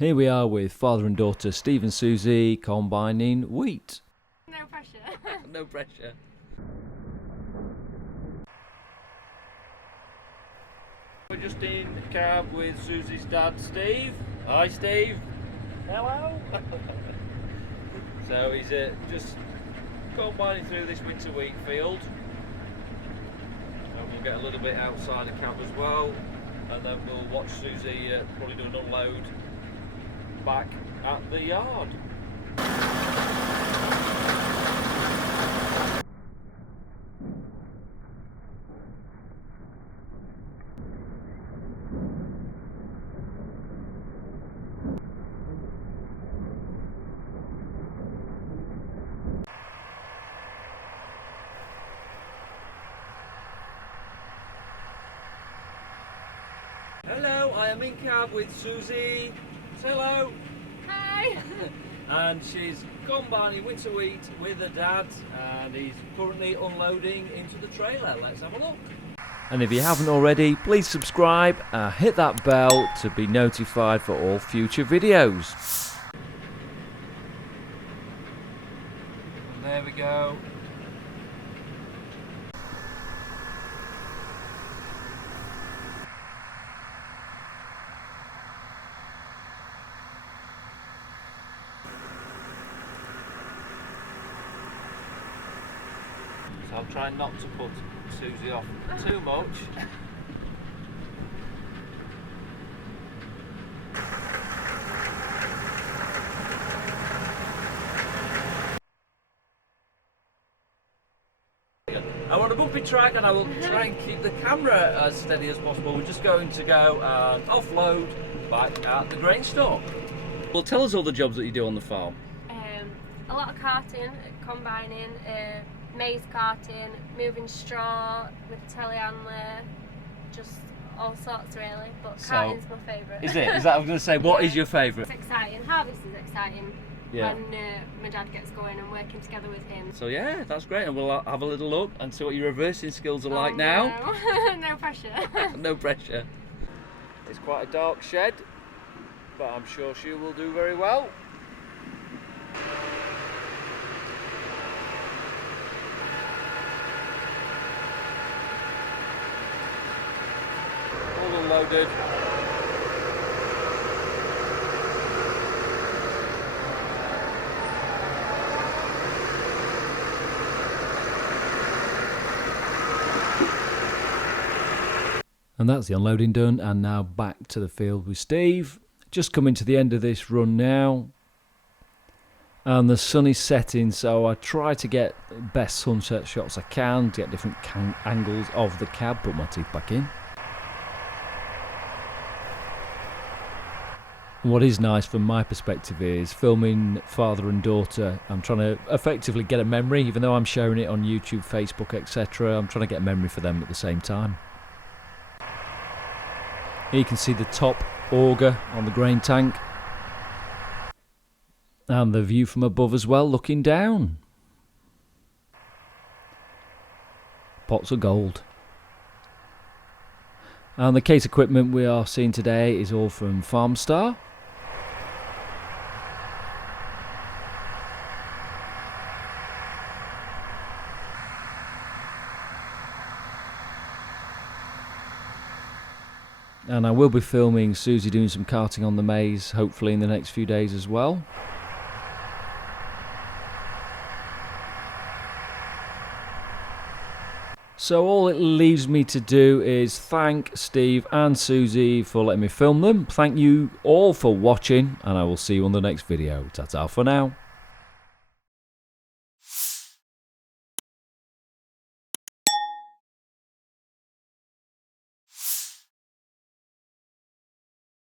Here we are with father and daughter Steve and Suzy combining wheat. No pressure. No pressure. We're just in the cab with Suzy's dad, Steve. Hi, Steve. Hello. So he's just combining through this winter wheat field. And we'll get a little bit outside the cab as well. And then we'll watch Suzy probably do an unload back at the yard. Hello, I am in cab with Suzy. Say hello. Hi. And she's combining winter wheat with her dad, and he's currently unloading into the trailer. Let's have a look. And if you haven't already, please subscribe and hit that bell to be notified for all future videos. And there we go. So I'm trying not to put Suzy off too much. I'm on a bumpy track and I will try and keep the camera as steady as possible. We're just going to go and offload back at the grain store. Well, tell us all the jobs that you do on the farm. A lot of carting, combining, maize carting, moving straw with a telehandler, just all sorts really, but carting's my favourite. Is it? Is that, I was going to say, what is your favourite? It's exciting. Harvest is exciting. Yeah. When my dad gets going and working together with him. So yeah, that's great, and we'll have a little look and see what your reversing skills are like now. No. No pressure. No pressure. It's quite a dark shed, but I'm sure she will do very well. All unloaded. And that's the unloading done, and now back to the field with Steve. Just coming to the end of this run now. And the sun is setting, so I try to get the best sunset shots I can, to get different angles of the cab, put my teeth back in. What is nice from my perspective is filming father and daughter. I'm trying to effectively get a memory, even though I'm sharing it on YouTube, Facebook, etc. I'm trying to get a memory for them at the same time. Here you can see the top auger on the grain tank. And the view from above as well, looking down. Pots of gold. And the case equipment we are seeing today is all from Farmstar. And I will be filming Suzy doing some carting on the maize, hopefully in the next few days as well. So all it leaves me to do is thank Steve and Suzy for letting me film them. Thank you all for watching, and I will see you on the next video. Ta-ta for now.